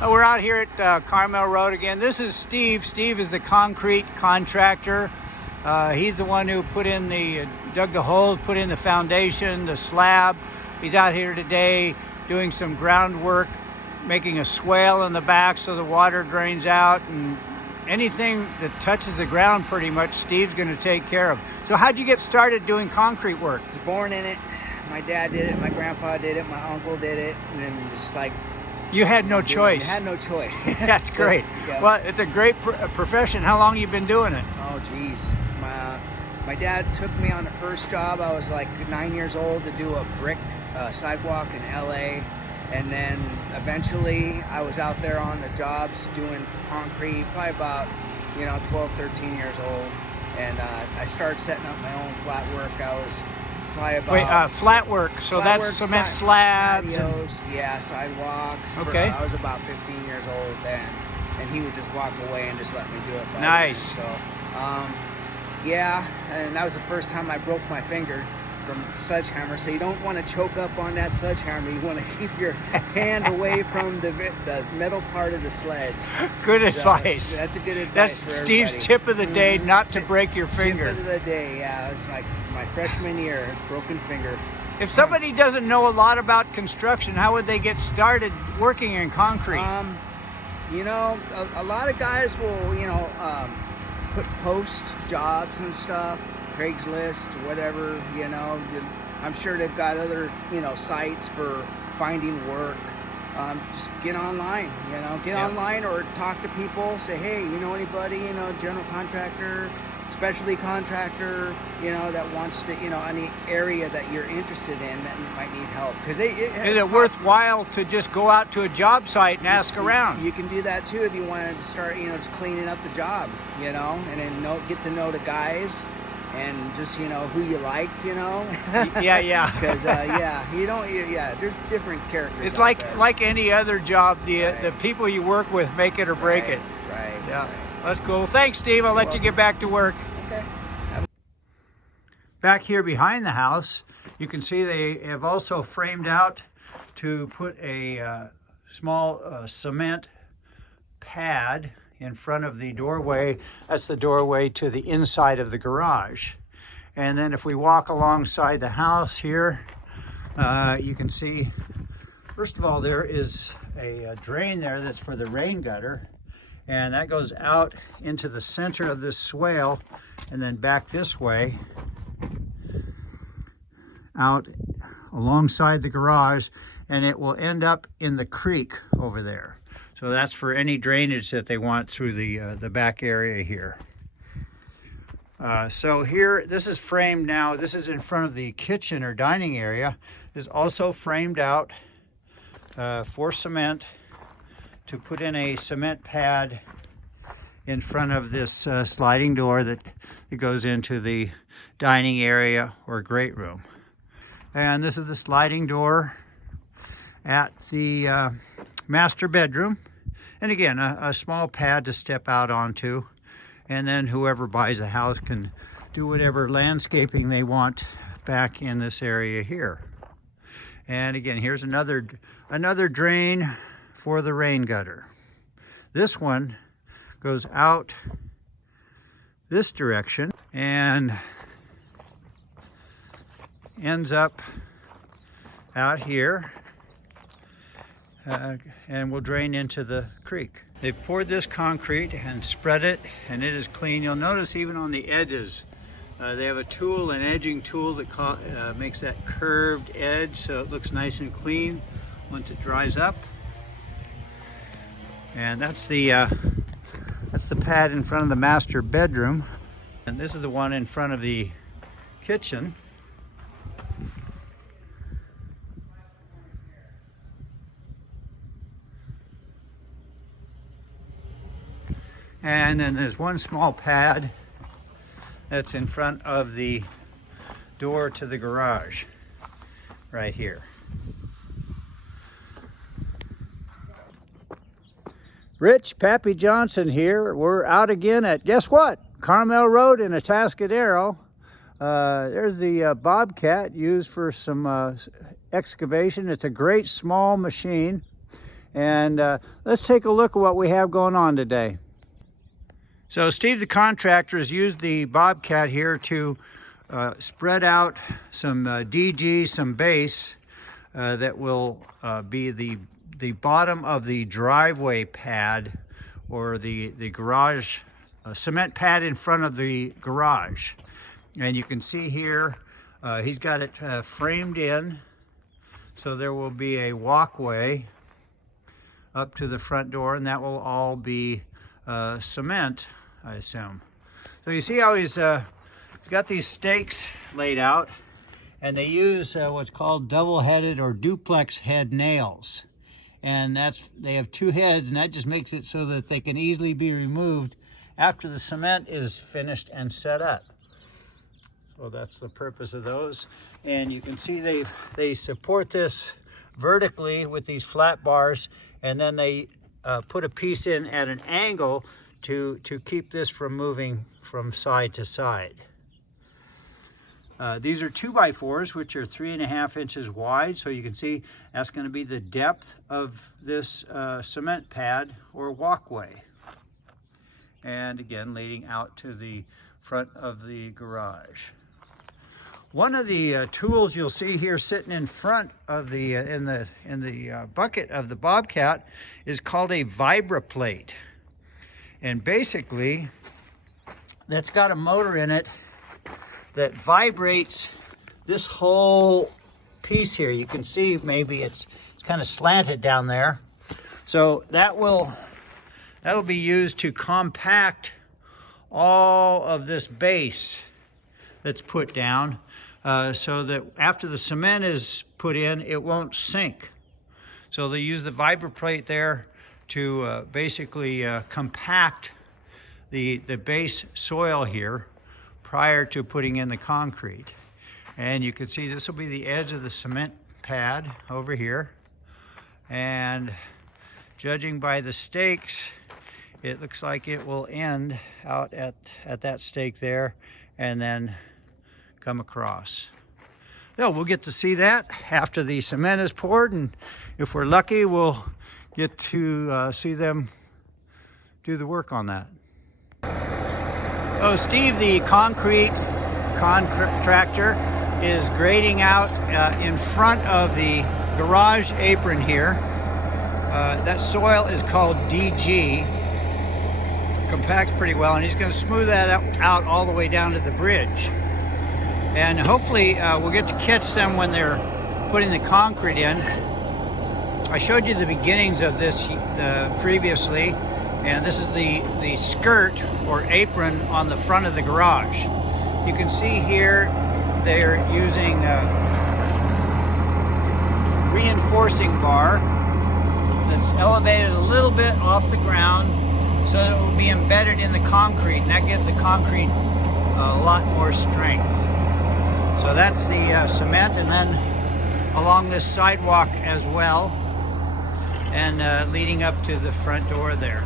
We're out here at Carmel Road again. This is Steve. Steve is the concrete contractor. He's the one who dug the holes, put in the foundation, the slab. He's out here today doing some groundwork, making a swale in the back so the water drains out, and anything that touches the ground pretty much Steve's going to take care of. So how'd you get started doing concrete work? I was born in it. My dad did it, my grandpa did it, my uncle did it, and then just like... You had no choice. I had no choice. That's great. Yeah. Well, it's a great profession. How long have you been doing it? Oh, geez. My dad took me on the first job. I was like 9 years old to do a brick sidewalk in LA. And then eventually I was out there on the jobs doing concrete, probably about, 12, 13 years old. And I started setting up my own flat work. I was probably about... flat work. So that's cement slabs? Patios, yeah, sidewalks. Okay. I was about 15 years old then. And he would just walk away and just let me do it. Nice. So, yeah, and that was the first time I broke my finger from sledgehammer. So you don't want to choke up on that sledgehammer. You want to keep your hand away from the metal part of the sledge. Good advice. That's a good advice. That's Steve's tip of the day, not to break your finger. Tip of the day, yeah. It was like my freshman year, broken finger. If somebody doesn't know a lot about construction, how would they get started working in concrete? A lot of guys will, post jobs and stuff, Craigslist, whatever, I'm sure they've got other, sites for finding work. Just get online, online or talk to people, say, hey, you know anybody, general contractor, specialty contractor, that wants to, any area that you're interested in that might need help. Because is it worthwhile to just go out to a job site and ask around? You can do that too if you wanted to start, just cleaning up the job, and then get to know the guys and just, who you like, Yeah. Because, there's different characters. It's like any other job, the people you work with make it or break it. Right. Yeah. That's cool. Thanks, Steve. I'll let you get back to work. Okay. Back here behind the house, you can see they have also framed out to put a small cement pad in front of the doorway. That's the doorway to the inside of the garage. And then if we walk alongside the house here, you can see, first of all, there is a drain there that's for the rain gutter. And that goes out into the center of this swale and then back this way out alongside the garage, and it will end up in the creek over there. So that's for any drainage that they want through the back area here. So here, this is framed now. This is in front of the kitchen or dining area. This is also framed out for cement, to put in a cement pad in front of this sliding door that goes into the dining area or great room. And this is the sliding door at the master bedroom. And again, a small pad to step out onto. And then whoever buys a house can do whatever landscaping they want back in this area here. And again, here's another drain for the rain gutter. This one goes out this direction and ends up out here and will drain into the creek. They poured this concrete and spread it, and it is clean. You'll notice even on the edges, they have a tool, an edging tool that makes that curved edge so it looks nice and clean once it dries up. And that's the pad in front of the master bedroom. And this is the one in front of the kitchen. And then there's one small pad that's in front of the door to the garage right here. Rich, Pappy Johnson here. We're out again at, guess what? Carmel Road in Atascadero. There's the Bobcat used for some excavation. It's a great small machine. And let's take a look at what we have going on today. So Steve the contractor has used the Bobcat here to spread out some DG, some base that will be the bottom of the driveway pad, or the garage cement pad in front of the garage. And you can see here he's got it framed in, so there will be a walkway up to the front door, and that will all be cement, I assume. So you see how he's got these stakes laid out, and they use what's called double-headed or duplex head nails. And they have two heads, and that just makes it so that they can easily be removed after the cement is finished and set up. So that's the purpose of those. And you can see they support this vertically with these flat bars, and then they put a piece in at an angle to keep this from moving from side to side. These are 2x4s, which are 3.5 inches wide, so you can see that's going to be the depth of this cement pad or walkway. And again, leading out to the front of the garage. One of the tools you'll see here sitting in front of the in the bucket of the Bobcat is called a vibroplate, and basically that's got a motor in it that vibrates this whole piece here. You can see maybe it's kind of slanted down there. So that'll be used to compact all of this base that's put down, so that after the cement is put in, it won't sink. So they use the vibroplate there to basically compact the base soil here prior to putting in the concrete. And you can see this will be the edge of the cement pad over here, and judging by the stakes, it looks like it will end out at that stake there and then come across. So we'll get to see that after the cement is poured, and if we're lucky, we'll get to see them do the work on that. Oh, Steve, the concrete contractor, is grading out in front of the garage apron here. That soil is called DG. Compacts pretty well, and he's going to smooth that out all the way down to the bridge. And hopefully we'll get to catch them when they're putting the concrete in. I showed you the beginnings of this previously, and this is the skirt or apron on the front of the garage. You can see here they're using reinforcing bar that's elevated a little bit off the ground so that it will be embedded in the concrete, and that gives the concrete a lot more strength. So that's the cement, and then along this sidewalk as well, and leading up to the front door there.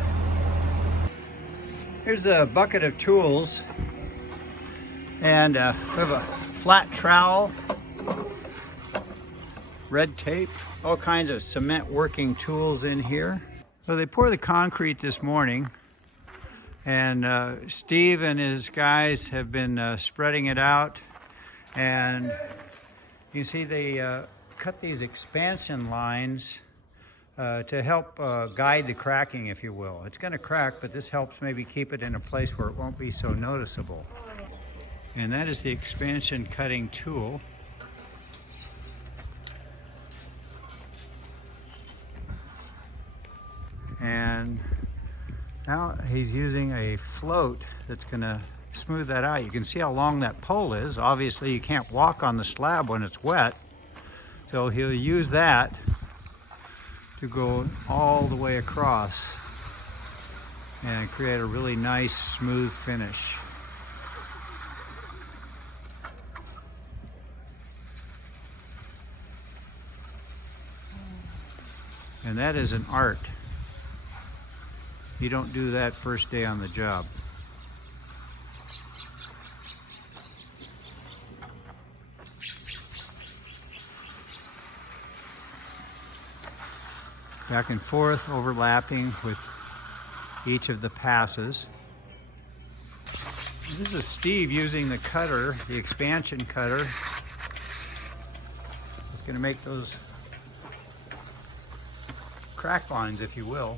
Here's a bucket of tools, and we have a flat trowel, red tape, all kinds of cement working tools in here. So they poured the concrete this morning, and Steve and his guys have been spreading it out, and you see they cut these expansion lines to help guide the cracking, if you will. It's going to crack, but this helps maybe keep it in a place where it won't be so noticeable. And that is the expansion cutting tool. And now he's using a float that's going to smooth that out. You can see how long that pole is. Obviously you can't walk on the slab when it's wet, so he'll use that to go all the way across and create a really nice smooth finish. And that is an art. You don't do that first day on the job. back and forth, overlapping with each of the passes. This is Steve using the cutter, the expansion cutter. It's going to make those crack lines, if you will.